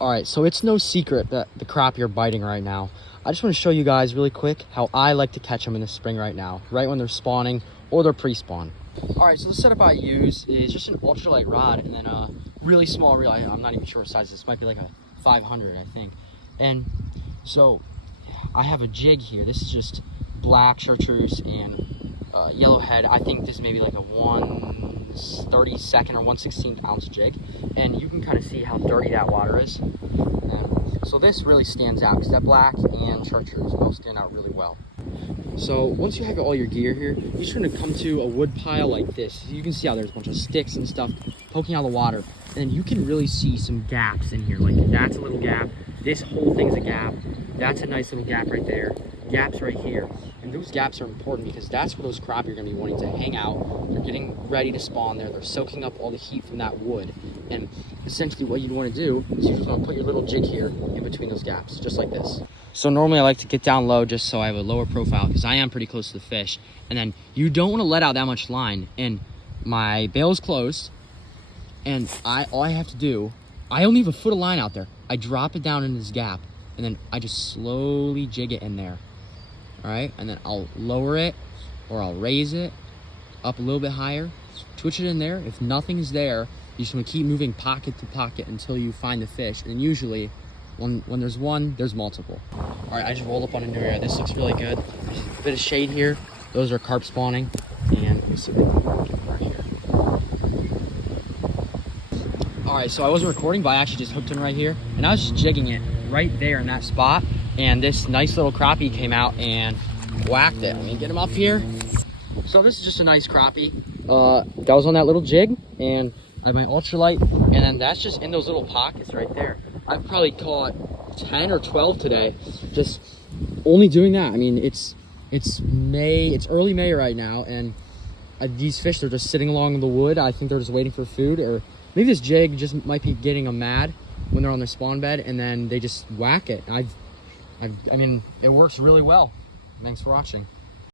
All right, so it's no secret that the crappie are biting right now. I just want to show you guys really quick how I like to catch them in the spring right now, right when they're spawning or they're pre-spawn. All right, so the setup I use is just an ultralight rod and then a really small reel. I'm not even sure what size this might be, like a 500, I think. And so I have a jig here. This is just black chartreuse and yellowhead. I think this may be like a 1/32 or 1/16 ounce jig, and you can kind of see how dirty that water is. And so this really stands out because that black and chartreuse both stand out really well. So once you have all your gear here, you're just going to come to a wood pile like this. You can see how there's a bunch of sticks and stuff poking out of the water, and then you can really see some gaps in here. Like that's a little gap, this whole thing's a gap, that's a nice little gap right there, gaps right here. And those gaps are important because that's where those crappie are going to be wanting to hang out. They're getting ready to spawn there. They're soaking up all the heat from that wood. And essentially what you'd want to do is you just want to put your little jig here in between those gaps, just like this. So normally I like to get down low just so I have a lower profile because I am pretty close to the fish. And then you don't want to let out that much line. And my bail is closed. And all I have to do, I only have a foot of line out there. I drop it down in this gap. And then I just slowly jig it in there. All right, and then I'll lower it or I'll raise it up a little bit higher, twitch it in there. If nothing is there, you just want to keep moving pocket to pocket until you find the fish. And usually when there's one, there's multiple. All right, I just rolled up on a new area. This looks really good. There's a bit of shade here. Those are carp spawning. And let's see if we can get right here. All right, so I wasn't recording, but I actually just hooked in right here. And I was just jigging it right there in that spot. And this nice little crappie came out and whacked it. Let me get him up here. So this is just a nice crappie. That was on that little jig, and I have my ultralight, and then that's just in those little pockets right there. I've probably caught 10 or 12 today, just only doing that. I mean, it's early May right now, and these fish, they're just sitting along the wood. I think they're just waiting for food, or maybe this jig just might be getting them mad when they're on their spawn bed, and then they just whack it. I mean, it works really well. Thanks for watching.